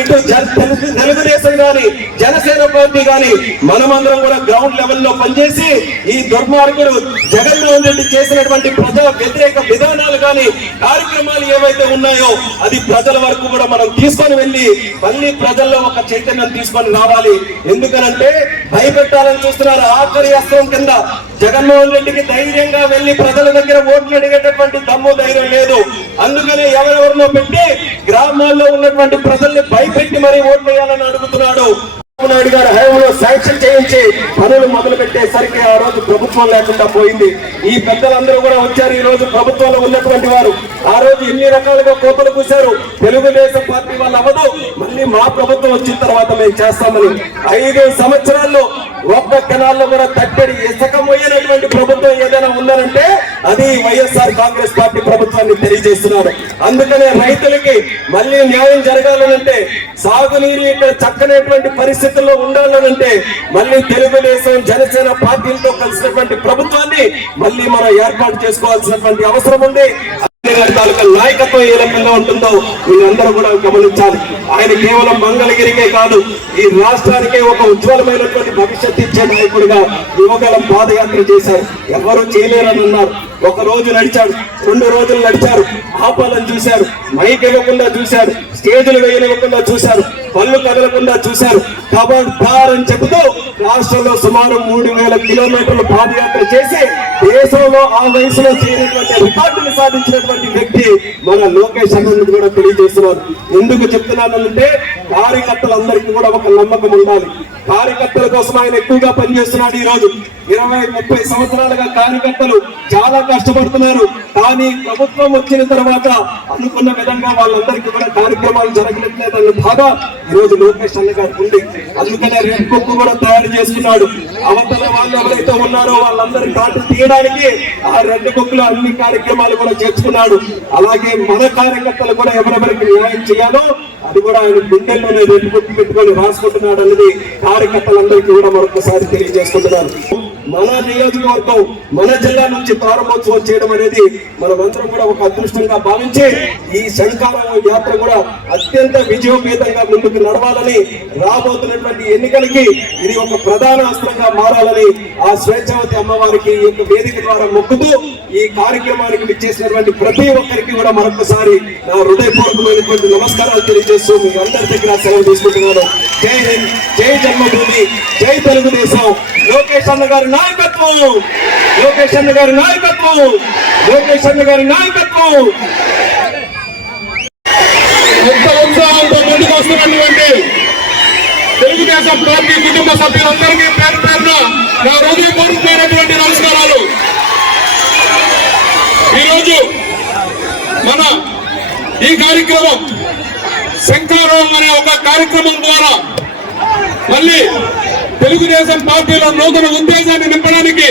ఇటు తెలుగుదేశం గాని జనసేన పార్టీ గాని మనమందరం కూడా గ్రౌండ్ లెవెల్లో పనిచేసి ఈ దుర్మార్గుడు జగన్మోహన్ రెడ్డి చేసినటువంటి ప్రజా వ్యతిరేక విధానాలు గాని కార్యక్రమాలు ఏవైతే ఉన్నాయో అది ప్రజల వరకు కూడా మనం తీసుకొని వెళ్ళి మళ్ళీ ప్రజల్లో ఒక చైతన్యం తీసుకొని రావాలి. ఎందుకనంటే భయపెట్టాలని చూస్తున్నారు. ఆఖరి అస్త్రం కింద జగన్మోహన్ రెడ్డికి ధైర్యంగా వెళ్లి ప్రజల దగ్గర ఓట్లు అడిగేటటువంటి దమ్ము ధైర్యం లేదు. అందుకనే ఎవరెవరినో పెట్టి గ్రామాల్లో ఉన్నటువంటి ప్రజల్ని భయపెట్టి మరీ ఓట్లు వేయాలని అడుగుతున్నాడు. నాయుడు గారు హయాంలో శాంక్షన్ చేయించి పనులు మొదలు పెట్టేసరికి ఆ రోజు ప్రభుత్వం లేకుండా పోయింది. ఈ పెద్దలందరూ కూడా వచ్చారు. ఈ రోజు ప్రభుత్వంలో ఉన్నటువంటి వారు ఆ రోజు ఎన్ని రకాలుగా కోతలు కూశారు. తెలుగుదేశం పార్టీ వాళ్ళు అవ్వదు, మళ్ళీ మా ప్రభుత్వం వచ్చిన తర్వాత మేము చేస్తామని 5 సంవత్సరాల్లో ఒక్క కెనాల్లో కూడా తట్టడి ఇసుక మోయనటువంటి ప్రభుత్వం ఏదైనా ఉందనంటే అది వైఎస్ఆర్ కాంగ్రెస్ పార్టీ ప్రభుత్వాన్ని తెలియజేస్తున్నారు. అందుకనే రైతులకి మళ్ళీ న్యాయం జరగాలనంటే, సాగునీరు ఇక్కడ చక్కనటువంటి పరిస్థితుల్లో ఉండాలనంటే మళ్ళీ తెలుగుదేశం జనసేన పార్టీలతో కలిసినటువంటి ప్రభుత్వాన్ని మళ్ళీ మనం ఏర్పాటు చేసుకోవాల్సినటువంటి అవసరం ఉంది. నాయకత్వం ఏ రకంగా ఉంటుందో మీరందరూ కూడా గమనించాలి. ఆయన కేవలం మంగళగిరికే కాదు, ఈ రాష్ట్రానికే ఒక ఉజ్వలమైనటువంటి భవిష్యత్తు ఇచ్చే నాయకుడిగా యువగలం పాదయాత్ర చేశారు. ఎవరు చేయలేరని అన్నారు. ఒక రోజు నడిచాడు, 2 రోజులు నడిచారు, ఆపాలని చూశారు, మైక్ ఇవ్వకుండా చూశారు, స్టేజీలు వేయనివ్వకుండా చూశారు, పళ్ళు కదలకుండా చూశారు. ఖబర్దార్ అని చెబుతూ రాష్ట్రంలో సుమారు 3000 కిలోమీటర్లు పాదయాత్ర చేసి దేశంలో ఆ వయసులో చేయనటువంటి రికార్డులు సాధించినటువంటి వ్యక్తి మన లోకేష్ అన్నది కూడా తెలియజేస్తున్నారు. ఎందుకు చెప్తున్నానంటే కార్యకర్తలందరికీ కూడా ఒక నమ్మకం ఉండాలి. కార్యకర్తల కోసం ఆయన ఎక్కువగా పనిచేస్తున్నాడు. ఈ రోజు 20-30 సంవత్సరాలుగా కార్యకర్తలు చాలా కష్టపడుతున్నారు. కానీ ప్రభుత్వం వచ్చిన తర్వాత అనుకున్న విధంగా వాళ్ళందరికీ కూడా కార్యక్రమాలు జరగట్లేదన్న బాధ ఈ రోజు లోకేష్ అన్న గారికి ఉంది. అందుకనే రెడ్ బుక్ కూడా తయారు చేస్తున్నాడు. అవతల వాళ్ళు ఎవరైతే ఉన్నారో వాళ్ళందరి కాటు తీయడానికి ఆ రెడ్ బుక్ లో అన్ని కార్యక్రమాలు కూడా చేర్చుకున్నాడు. అలాగే మన కార్యకర్తలు కూడా ఎవరెవరికి న్యాయం చేయాలో అది కూడా ఆయన గుండెల్లోనే రెడ్ బుక్ పెట్టుకొని రాసుకుంటున్నాడు అనేది కార్యకర్తలందరికీ కూడా మరొకసారి తెలియజేసుకుంటున్నారు. మన నియోజకవర్గం మన జిల్లా నుంచి ప్రారంభోత్సవం చేయడం అనేది మనమందరం కూడా ఒక అదృష్టంగా భావించి ఈ శంఖారావం యాత్ర కూడా అత్యంత విజయోపేతంగా ముందుకు నడవాలని, రాబోతున్నటువంటి ఎన్నికలకి ఇది ఒక ప్రధాన అస్త్రంగా మారాలని ఆ స్వేచ్ఛావతి అమ్మవారికి ఈ యొక్క వేదిక ద్వారా మొక్కుతూ ఈ కార్యక్రమానికి విచ్చేసినటువంటి ప్రతి ఒక్కరికి కూడా మరొకసారి నా హృదయపూర్వకమైనటువంటి నమస్కారాలు తెలియజేస్తూ మీ అందరి దగ్గర సెలవు తీసుకుంటున్నాను. జై హింద్, జై జన్మభూమి, జై తెలుగుదేశం. లోకేష్ అన్న గారి నాయకత్వం, లోకేష్ అన్న గారి నాయకత్వం, లోకేష్ అన్న గారి నాయకత్వం. ఎంత ఉత్సాహంతో ముందుకు వస్తున్నటువంటి తెలుగుదేశం పార్టీ కుటుంబ సభ్యులందరికీ పేరు పేరున నా హృదయపూర్వకమైనటువంటి నమస్కారాలు. ఈరోజు మన ఈ కార్యక్రమం శంఖారావం అనే ఒక కార్యక్రమం ద్వారా మళ్ళీ తెలుగుదేశం పార్టీలో నూతన ఉద్దేశాన్ని నింపడానికి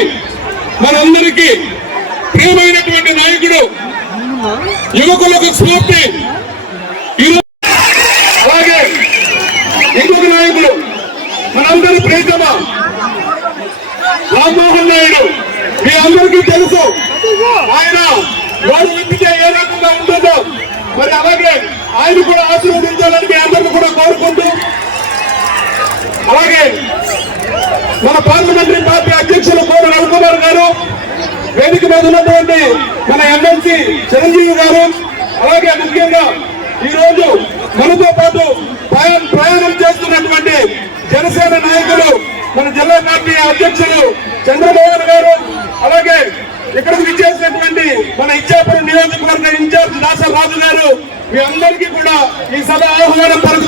మనందరికీ ప్రియమైనటువంటి నాయకుడు, యువకులకు స్ఫూర్తి, అలాగే ఇంకొక నాయకుడు మనందరి ప్రియతమ రామ్మోహన్ నాయుడు. మీ అందరికీ తెలుసు ఆయన వారు ఎన్నికే ఏ రకంగా ఉంటుందో, మరి అలాగే ఆయన కూడా ఆశీర్వదించాలని మీ అందరినీ కూడా కోరుకుంటూ, అలాగే మన పార్లమెంటరీ పార్టీ అధ్యక్షులు కోట రవికుమార్ గారు, వేదిక మీద ఉన్నటువంటి మన ఎమ్మెల్సీ చిరంజీవి గారు, అలాగే ముఖ్యంగా ఈ రోజు మనతో పాటు ప్రయాణం చేస్తున్నటువంటి జనసేన నాయకులు మన జిల్లా పార్టీ అధ్యక్షులు చంద్రమోహన్ గారు, అలాగే ఇక్కడికి విచ్చేసినటువంటి మన ఇచ్చాపురం నియోజకవర్గ ఇన్ఛార్జ్ దాసర్ రాజు గారు, మీ అందరికీ కూడా ఈ సభ ఆహ్వానం పలుకుతుంది.